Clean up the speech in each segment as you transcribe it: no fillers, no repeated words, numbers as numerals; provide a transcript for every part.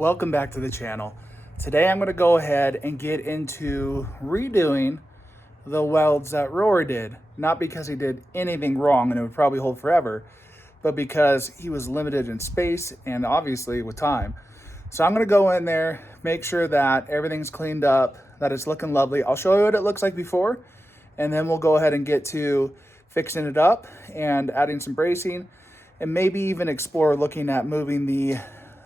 Welcome back to the channel. Today I'm going to go ahead and get into redoing the welds that Rory did. Not because he did anything wrong and it would probably hold forever, but because he was limited in space and obviously with time. So I'm going to go in there, make sure that everything's cleaned up, that it's looking lovely. I'll show you what it looks like before, and then we'll go ahead and get to fixing it up and adding some bracing, and maybe even explore looking at moving the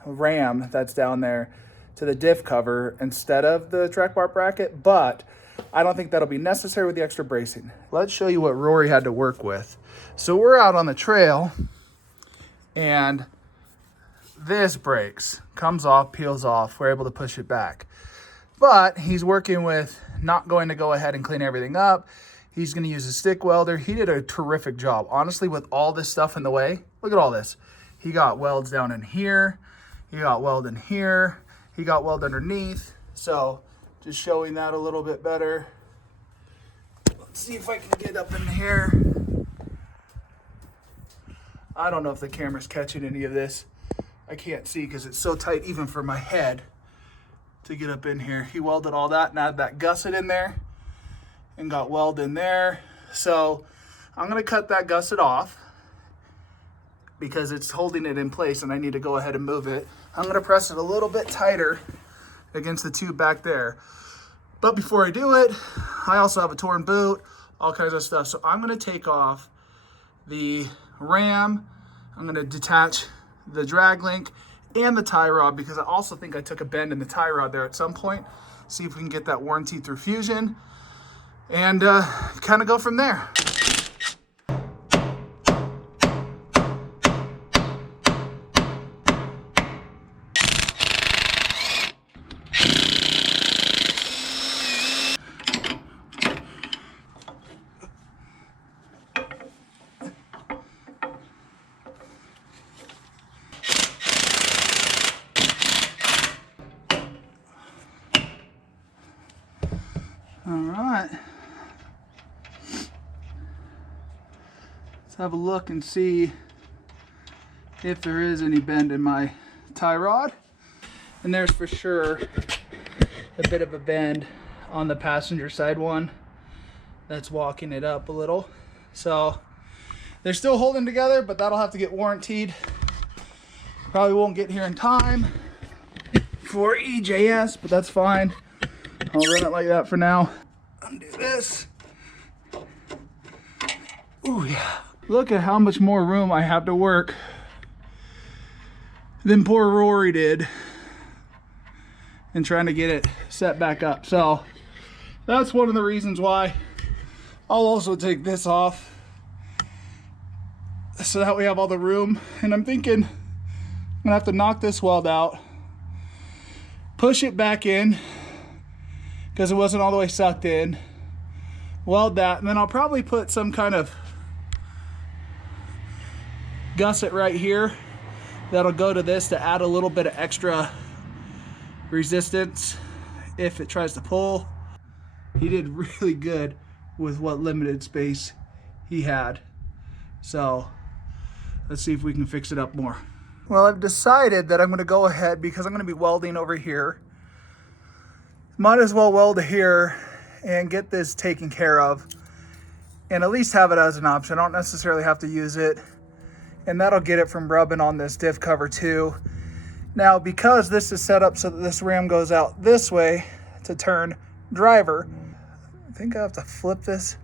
ram that's down there to the diff cover instead of the track bar bracket, but I don't think that'll be necessary with the extra bracing. Let's show you what Rory had to work with. So we're out on the trail and this breaks, comes off, peels off. We're able to push it back, but he's working with not going to go ahead and clean everything up. He's going to use a stick welder. He did a terrific job, honestly, with all this stuff in the way. Look at all this. He got welds down in here. He got weld in here. He got weld underneath. So just showing that a little bit better. Let's see if I can get up in here. I don't know if the camera's catching any of this. I can't see because it's so tight even for my head to get up in here. He welded all that and added that gusset in there and got weld in there. So I'm gonna cut that gusset off because it's holding it in place and I need to go ahead and move it. I'm gonna press it a little bit tighter against the tube back there. But before I do it, I also have a torn boot, all kinds of stuff. So I'm gonna take off the ram. I'm gonna detach the drag link and the tie rod because I also think I took a bend in the tie rod there at some point. See if we can get that warranty through fusion and kind of go from there. All right, let's have a look and see if there is any bend in my tie rod. And there's for sure a bit of a bend on the passenger side one that's walking it up a little. So they're still holding together, but that'll have to get warrantied. Probably won't get here in time for EJS, but that's fine. I'll run it like that for now. Undo this. Ooh, yeah. Look at how much more room I have to work than poor Rory did in trying to get it set back up. So that's one of the reasons why I'll also take this off so that we have all the room. And I'm thinking I'm gonna have to knock this weld out, push it back in because it wasn't all the way sucked in, weld that, and then I'll probably put some kind of gusset right here that'll go to this to add a little bit of extra resistance if it tries to pull. He did really good with what limited space he had. So let's see if we can fix it up more. Well, I've decided that I'm gonna go ahead because I'm gonna be welding over here. Might as well weld here and get this taken care of and at least have it as an option. I don't necessarily have to use it, and that'll get it from rubbing on this diff cover too. Now, because this is set up so that this ram goes out this way to turn driver, I think I have to flip this.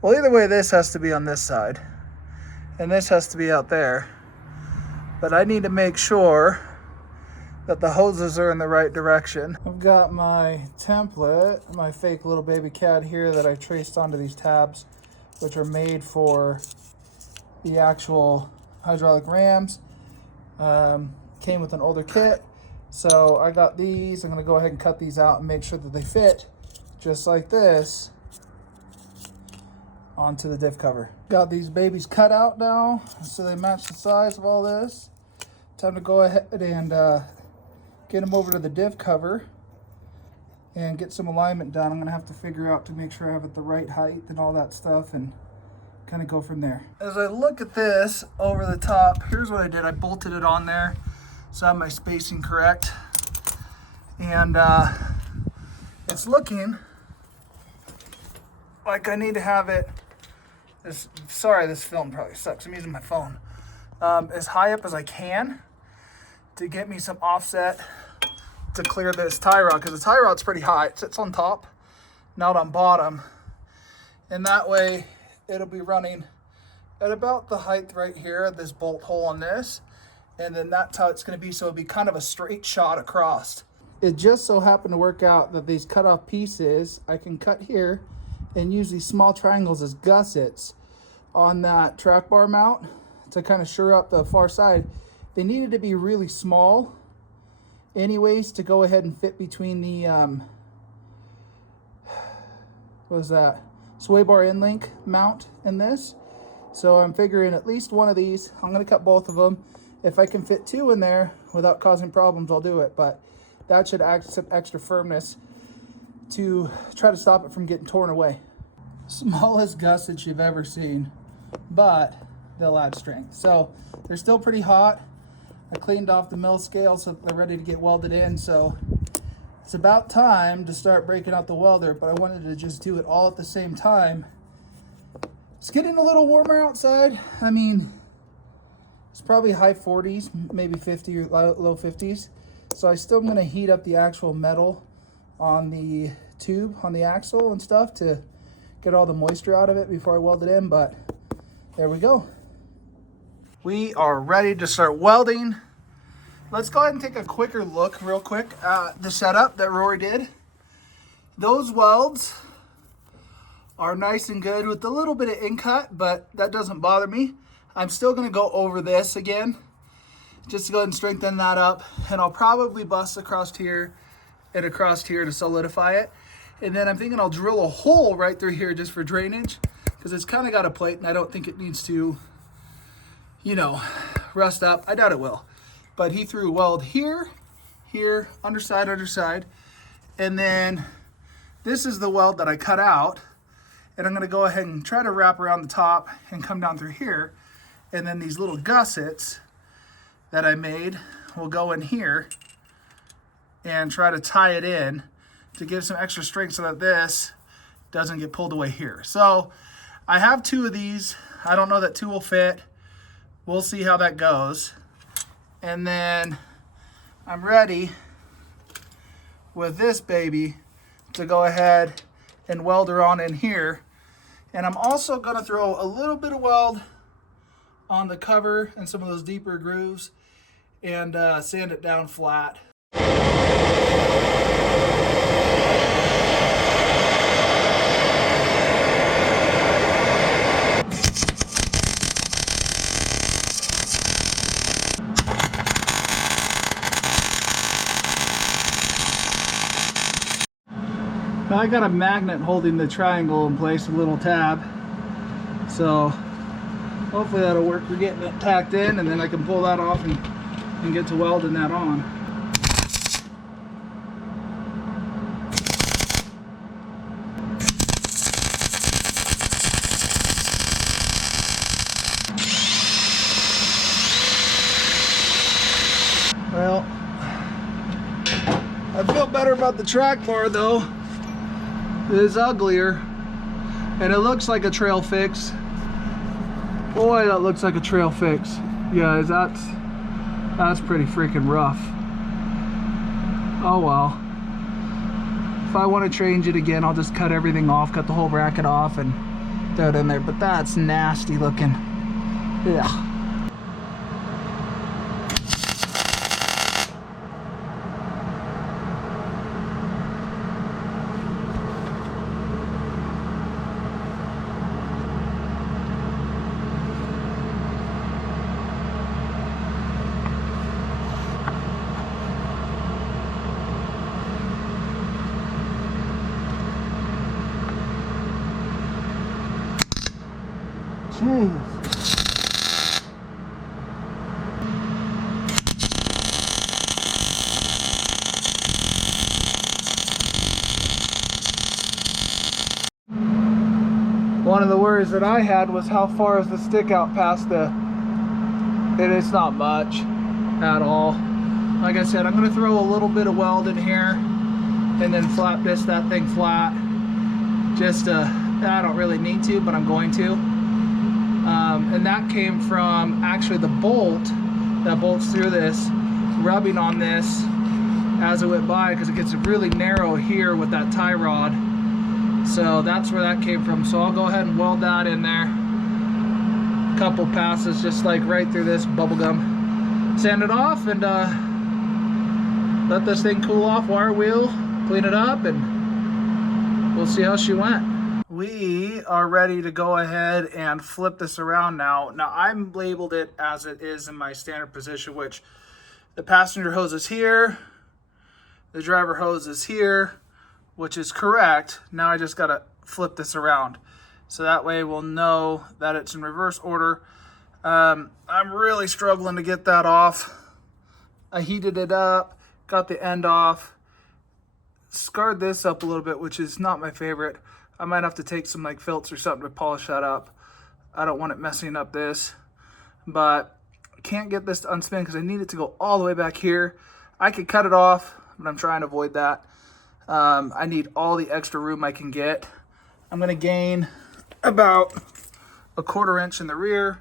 Well, either way, this has to be on this side and this has to be out there, but I need to make sure that the hoses are in the right direction. I've got my template, my fake little baby cat here that I traced onto these tabs, which are made for the actual hydraulic rams. Came with an older kit. So I got these. I'm gonna go ahead and cut these out and make sure that they fit just like this onto the diff cover. Got these babies cut out now so they match the size of all this. Time to go ahead and get them over to the diff cover and get some alignment done. I'm gonna have to figure out to make sure I have it the right height and all that stuff and kind of go from there. As I look at this over the top, here's what I did. I bolted it on there so I have my spacing correct. And it's looking like I need to have it, sorry, this film probably sucks, I'm using my phone, as high up as I can to get me some offset to clear this tie rod, because the tie rod's pretty high. It sits on top, not on bottom, and that way it'll be running at about the height right here, this bolt hole on this, and then that's how it's going to be, so it'll be kind of a straight shot across. It just so happened to work out that these cut off pieces, I can cut here and use these small triangles as gussets on that track bar mount to kind of shore up the far side. They needed to be really small anyways to go ahead and fit between the what is that, sway bar end link mount and this. So I'm figuring at least one of these. I'm going to cut both of them. If I can fit two in there without causing problems, I'll do it, but that should add some extra firmness to try to stop it from getting torn away. Smallest gussets you've ever seen, but they'll add strength. So they're still pretty hot. I cleaned off the mill scale so they're ready to get welded in. So it's about time to start breaking out the welder, but I wanted to just do it all at the same time. It's getting a little warmer outside. I mean, it's probably high 40s, maybe 50 or low 50s. So I still am going to heat up the actual metal on the tube, on the axle and stuff to get all the moisture out of it before I weld it in, but there we go. We are ready to start welding. Let's go ahead and take a quicker look real quick at the setup that Rory did. Those welds are nice and good with a little bit of in-cut, but that doesn't bother me. I'm still going to go over this again just to go ahead and strengthen that up, and I'll probably bust across here and across here to solidify it. And then I'm thinking I'll drill a hole right through here just for drainage, because it's kind of got a plate and I don't think it needs to, you know, rust up. I doubt it will. But he threw a weld here, here, underside, underside. And then this is the weld that I cut out. And I'm going to go ahead and try to wrap around the top and come down through here. And then these little gussets that I made will go in here and try to tie it in to give some extra strength so that this doesn't get pulled away here. So I have two of these. I don't know that two will fit. We'll see how that goes. And then I'm ready with this baby to go ahead and weld her on in here. And I'm also going to throw a little bit of weld on the cover and some of those deeper grooves and sand it down flat. Now I got a magnet holding the triangle in place, a little tab. So hopefully that'll work for getting it tacked in, and then I can pull that off and get to welding that on. Well, I feel better about the track bar though. It is uglier, and it looks like a trail fix. Boy, that looks like a trail fix. Guys, that's pretty freaking rough. Oh well. If I want to change it again, I'll just cut everything off, cut the whole bracket off and throw it in there. But that's nasty looking. Yeah. Jeez. One of the worries that I had was how far is the stick out past the, and it's not much at all. Like I said, I'm gonna throw a little bit of weld in here and then flap that thing flat. Just I don't really need to, but I'm going to. And that came from actually the bolt that bolts through this, rubbing on this as it went by, because it gets really narrow here with that tie rod. So that's where that came from. So I'll go ahead and weld that in there. Couple passes, just like right through this bubble gum. Sand it off and let this thing cool off, wire wheel, clean it up, and we'll see how she went. We are ready to go ahead and flip this around now. Now I'm labeled it as it is in my standard position, which the passenger hose is here, the driver hose is here, which is correct. Now I just gotta flip this around. So that way we'll know that it's in reverse order. I'm really struggling to get that off. I heated it up, got the end off, scarred this up a little bit, which is not my favorite. I might have to take some like filts or something to polish that up. I don't want it messing up this, but I can't get this to unspin because I need it to go all the way back here. I could cut it off, but I'm trying to avoid that. I need all the extra room I can get. I'm gonna gain about a 1/4 inch in the rear.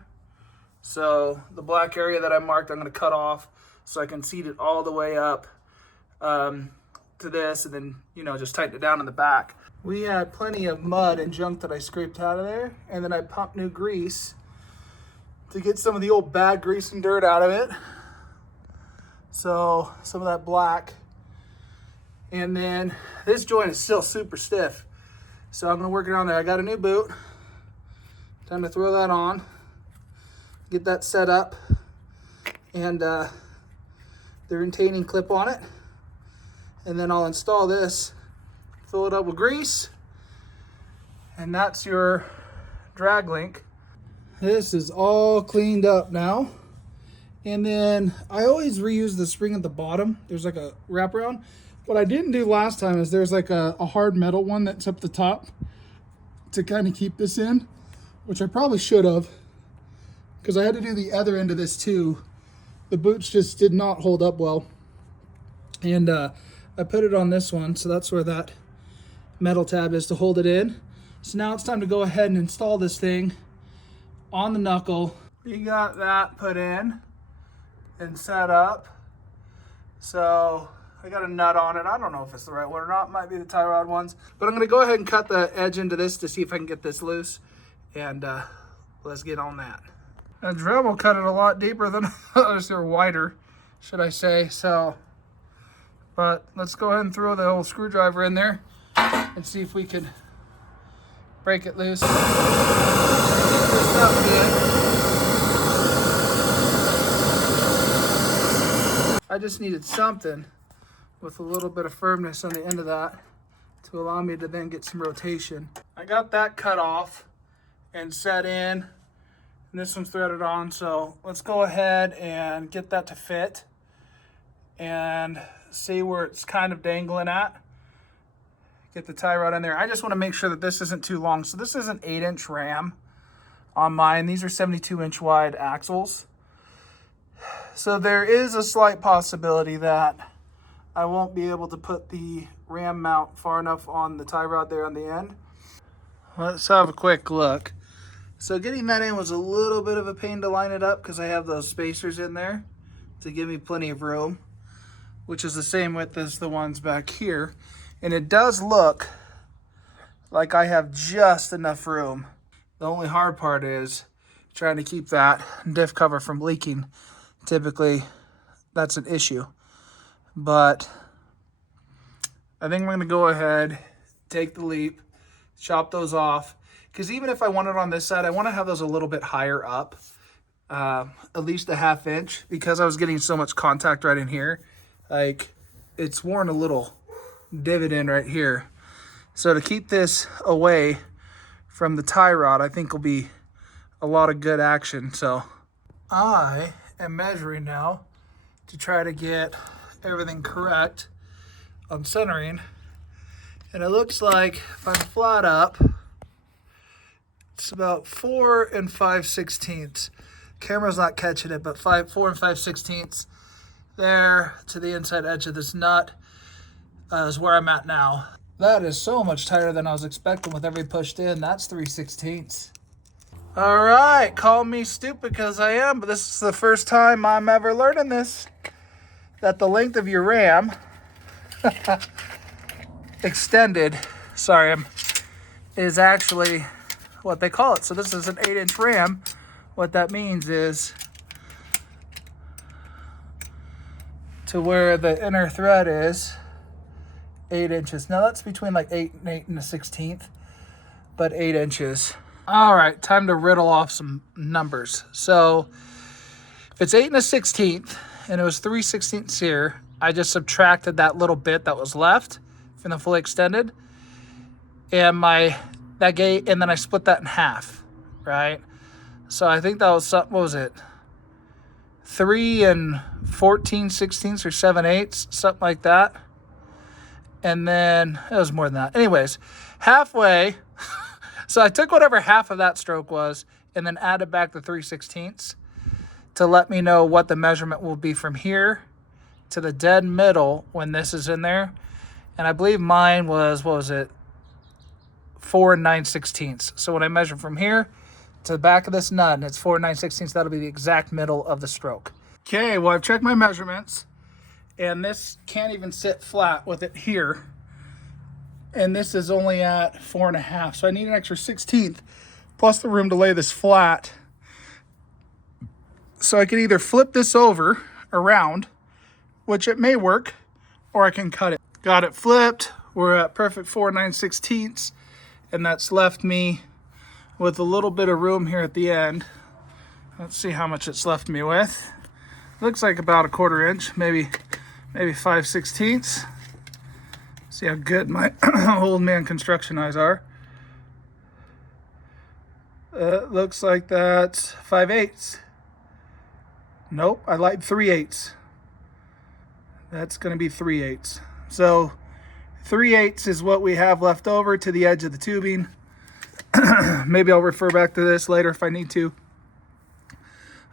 So the black area that I marked, I'm gonna cut off so I can seat it all the way up to this, and then, you know, just tighten it down in the back. We had plenty of mud and junk that I scraped out of there, and then I pumped new grease to get some of the old bad grease and dirt out of it. So some of that black. And then this joint is still super stiff, so I'm gonna work it on there. I got a new boot. Time to throw that on, get that set up, and the retaining clip on it. And then I'll install this, fill it up with grease, and that's your drag link. This is all cleaned up now. And then I always reuse the spring at the bottom. There's like a wraparound. What I didn't do last time is there's like a hard metal one that's up the top to kind of keep this in, which I probably should have, because I had to do the other end of this too. The boots just did not hold up well. And I put it on this one, so that's where that metal tab is to hold it in. So now it's time to go ahead and install this thing on the knuckle. We got that put in and set up. So I got a nut on it. I don't know if it's the right one or not. It might be the tie rod ones. But I'm gonna go ahead and cut the edge into this to see if I can get this loose. And let's get on that. A Dremel cut it a lot deeper than others. They're wider, should I say. So, but let's go ahead and throw the old screwdriver in there and see if we can break it loose. I just needed something with a little bit of firmness on the end of that to allow me to then get some rotation. I got that cut off and set in, and this one's threaded on, so let's go ahead and get that to fit and see where it's kind of dangling at. Get the tie rod in there. I just want to make sure that this isn't too long. So this is an 8-inch ram on mine. These are 72-inch wide axles. So there is a slight possibility that I won't be able to put the ram mount far enough on the tie rod there on the end. Let's have a quick look. So getting that in was a little bit of a pain to line it up because I have those spacers in there to give me plenty of room, which is the same width as the ones back here. And it does look like I have just enough room. The only hard part is trying to keep that diff cover from leaking. Typically, that's an issue. But I think I'm going to go ahead, take the leap, chop those off. Because even if I want it on this side, I want to have those a little bit higher up, at least a 1/2 inch, because I was getting so much contact right in here. Like, it's worn a little divot in right here. So to keep this away from the tie rod, I think will be a lot of good action. So I am measuring now to try to get everything correct on centering. And it looks like if I'm flat up, it's about 4 5/16. Camera's not catching it, but 4 5/16. there to the inside edge of this nut is where I'm at now. That is so much tighter than I was expecting with every pushed in. That's 3/16. All right, call me stupid because I am, but this is the first time I'm ever learning this, that the length of your ram extended, is actually what they call it. So this is an 8-inch ram. What that means is to where the inner thread is 8 inches. Now that's between like 8 and 8 and a 16th, but 8 inches. All right, time to riddle off some numbers. So if it's 8 and a 16th and it was 3/16 here, I just subtracted that little bit that was left from the fully extended, and and then I split that in half, right? So I think that was, what was it? 3 and 14/16 or 7/8, something like that. And then it was more than that. Anyways, halfway. So I took whatever half of that stroke was and then added back the 3/16 to let me know what the measurement will be from here to the dead middle when this is in there. And I believe mine was, what was it? 4 9/16. So when I measure from here to the back of this nut and it's 4 9/16, that'll be the exact middle of the stroke. Okay, well, I've checked my measurements and this can't even sit flat with it here. And this is only at 4 1/2. So I need an extra 16th plus the room to lay this flat. So I could either flip this over around, which it may work, or I can cut it. Got it flipped. We're at perfect 4 9/16, and that's left me with a little bit of room here at the end. Let's see how much it's left me with. Looks like about a 1/4 inch, maybe 5/16. See how good my old man construction eyes are. Looks like that's 5/8. Nope, I lied 3/8. That's going to be 3/8. So 3/8 is what we have left over to the edge of the tubing. Maybe I'll refer back to this later if I need to.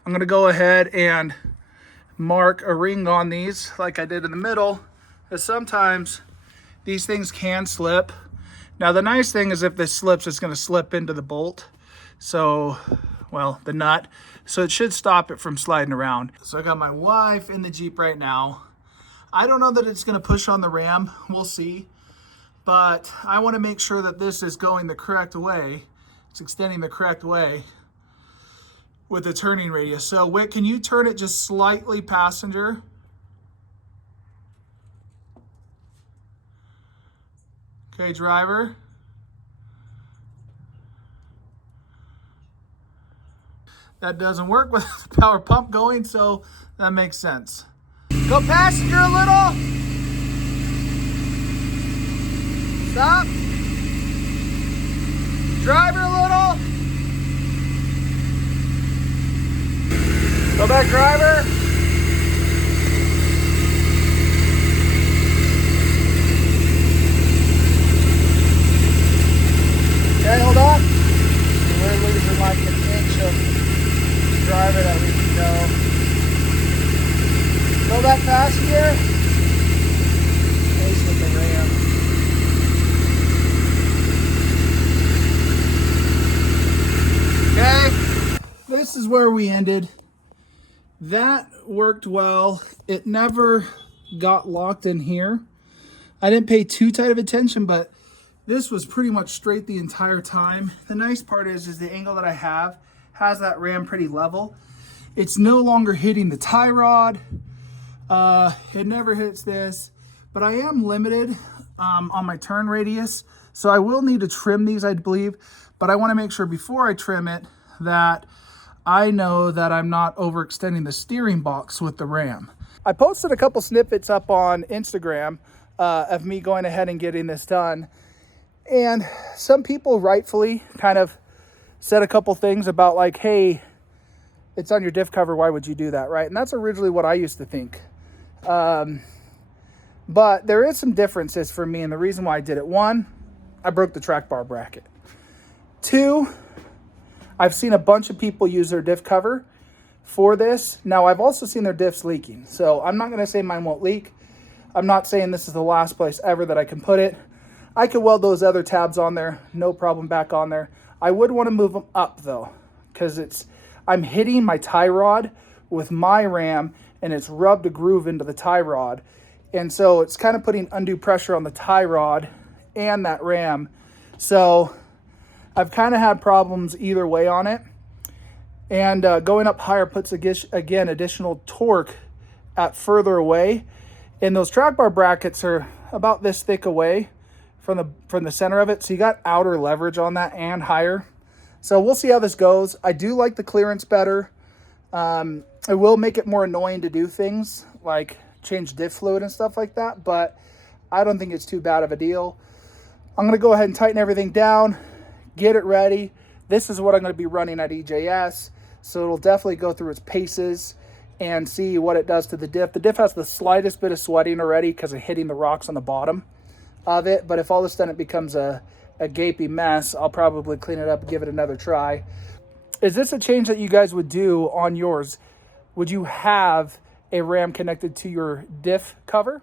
I'm going to go ahead and mark a ring on these like I did in the middle, because sometimes these things can slip. Now the nice thing is if this slips, it's going to slip into the bolt. So, well, the nut. So it should stop it from sliding around. So I got my wife in the Jeep right now. I don't know that it's going to push on the ram. We'll see. But I want to make sure that this is going the correct way. It's extending the correct way with the turning radius. So Whit, can you turn it just slightly passenger? Okay, driver. That doesn't work with the power pump going, so that makes sense. Go passenger a little. Stop. Driver a little. Go back, driver. Okay, hold on. We're losing like an inch of driver that we can go. Go back passenger. Place with the ram. Okay, this is where we ended. That worked well. It never got locked in here. I didn't pay too tight of attention, but this was pretty much straight the entire time. The nice part is the angle that I have has that ram pretty level. It's no longer hitting the tie rod. It never hits this, but I am limited on my turn radius. So I will need to trim these, I believe, but I want to make sure before I trim it that I know that I'm not overextending the steering box with the ram. I posted a couple snippets up on Instagram of me going ahead and getting this done. And some people rightfully kind of said a couple things about like, hey, it's on your diff cover, why would you do that, right? And that's originally what I used to think. But there is some differences for me, and the reason why I did it. One, I broke the track bar bracket. Two, I've seen a bunch of people use their diff cover for this. Now, I've also seen their diffs leaking, so I'm not going to say mine won't leak. I'm not saying this is the last place ever that I can put it. I could weld those other tabs on there, no problem, back on there. I would want to move them up though, because I'm hitting my tie rod with my ram, and it's rubbed a groove into the tie rod. And so it's kind of putting undue pressure on the tie rod and that ram. So I've kind of had problems either way on it. And going up higher puts, again, additional torque at further away. And those track bar brackets are about this thick away from the center of it. So you got outer leverage on that and higher. So we'll see how this goes. I do like the clearance better. It will make it more annoying to do things like change diff fluid and stuff like that, but I don't think it's too bad of a deal. I'm going to go ahead and tighten everything down, get it ready. This is what I'm going to be running at EJS, so it'll definitely go through its paces and see what it does to the diff. The diff has the slightest bit of sweating already because of hitting the rocks on the bottom of it, but if all of a sudden it becomes a gapey mess, I'll probably clean it up and give it another try. Is this a change that you guys would do on yours? Would you have a ram connected to your diff cover?